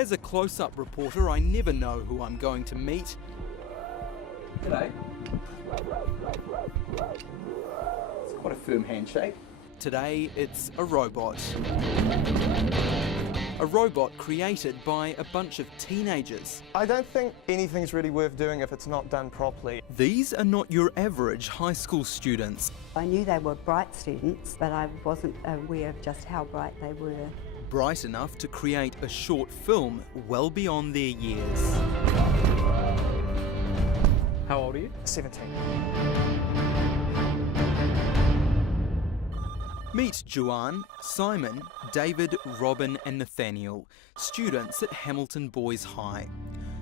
As a close-up reporter, I never know who I'm going to meet. G'day. It's quite a firm handshake. Today, it's a robot. A robot created by a bunch of teenagers. I don't think anything's really worth doing if it's not done properly. These are not your average high school students. I knew they were bright students, but I wasn't aware of just how bright they were. Bright enough to create a short film well beyond their years. How old are you? 17. Meet Juan, Simon, David, Robin and Nathaniel, students at Hamilton Boys High.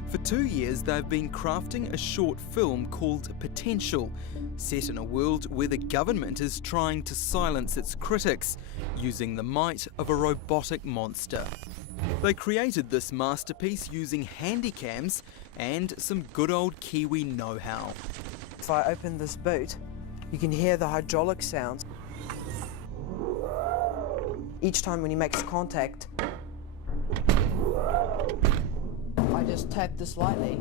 For 2 years they've been crafting a short film called Potential, set in a world where the government is trying to silence its critics, using the might of a robotic monster. They created this masterpiece using handycams and some good old Kiwi know-how. If I open this boot, you can hear the hydraulic sounds. Each time when he makes contact, I just tap this lightly.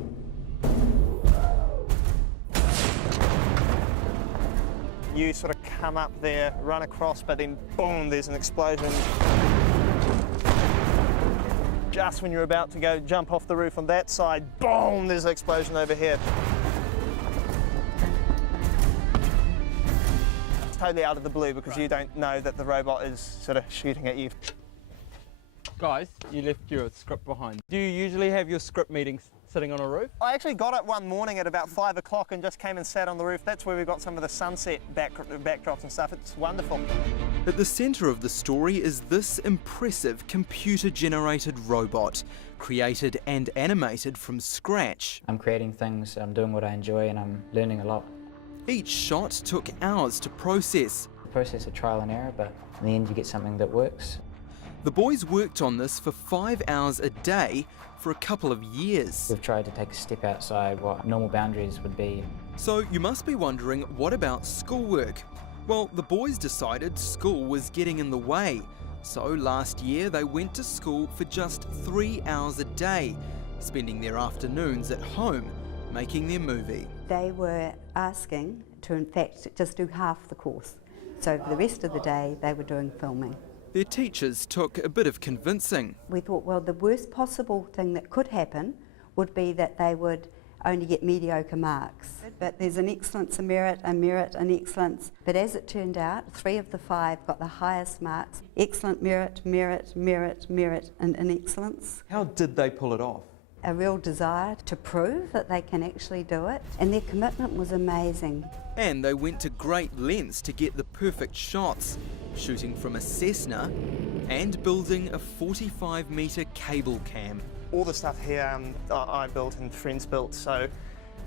You sort of come up there, run across, but then boom, there's an explosion. Just when you're about to go jump off the roof on that side, boom, there's an explosion over here. Totally out of the blue because you don't know that the robot is sort of shooting at you. Guys, you left your script behind. Do you usually have your script meetings sitting on a roof? I actually got up one morning at about 5 o'clock and just came and sat on the roof. That's where we got some of the sunset backdrops and stuff. It's wonderful. At the centre of the story is this impressive computer-generated robot, created and animated from scratch. I'm creating things, I'm doing what I enjoy, and I'm learning a lot. Each shot took hours to process. The process of trial and error, but in the end you get something that works. The boys worked on this for 5 hours a day for a couple of years. We've tried to take a step outside what normal boundaries would be. So you must be wondering, what about schoolwork? Well, the boys decided school was getting in the way. So last year they went to school for just 3 hours a day, spending their afternoons at home making their movie. They were asking to, in fact, just do half the course. So for the rest of the day, they were doing filming. Their teachers took a bit of convincing. We thought, well, the worst possible thing that could happen would be that they would only get mediocre marks. But there's an excellence, a merit, and excellence. But as it turned out, 3 of the 5 got the highest marks. Excellent, merit, and excellence. How did they pull it off? A real desire to prove that they can actually do it, and their commitment was amazing. And they went to great lengths to get the perfect shots, shooting from a Cessna and building a 45-metre cable cam. All the stuff here I built and friends built, so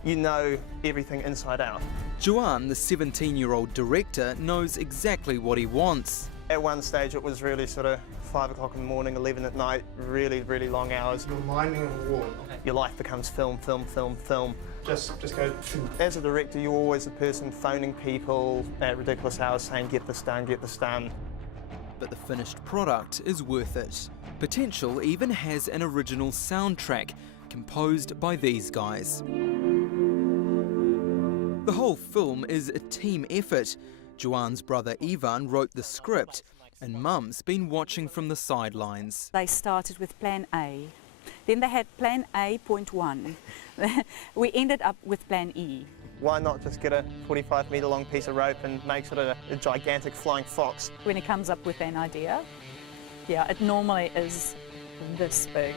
you know everything inside out. Juan, the 17-year-old director, knows exactly what he wants. At one stage it was really sort of 5 o'clock in the morning, 11 at night, really, really long hours. You're minding a wall. Your life becomes film. Just go. As a director, you're always the person phoning people at ridiculous hours saying, get this done, get this done. But the finished product is worth it. Potential even has an original soundtrack composed by these guys. The whole film is a team effort. Juan's brother Ivan wrote the script, and Mum's been watching from the sidelines. They started with plan A, then they had plan A.1. We ended up with plan E. Why not just get a 45-metre long piece of rope and make sort of a gigantic flying fox? When he comes up with an idea, yeah, it normally is this big.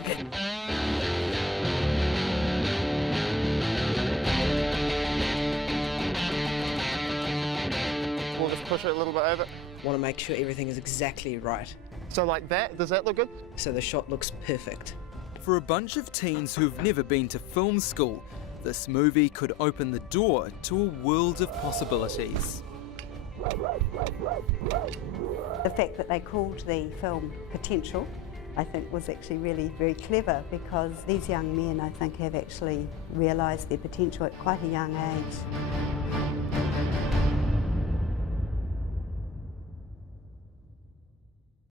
We'll just push it a little bit over. Want to make sure everything is exactly right. So like that, does that look good? So the shot looks perfect. For a bunch of teens who've never been to film school, this movie could open the door to a world of possibilities. The fact that they called the film Potential, I think, was actually really very clever, because these young men, I think, have actually realised their potential at quite a young age.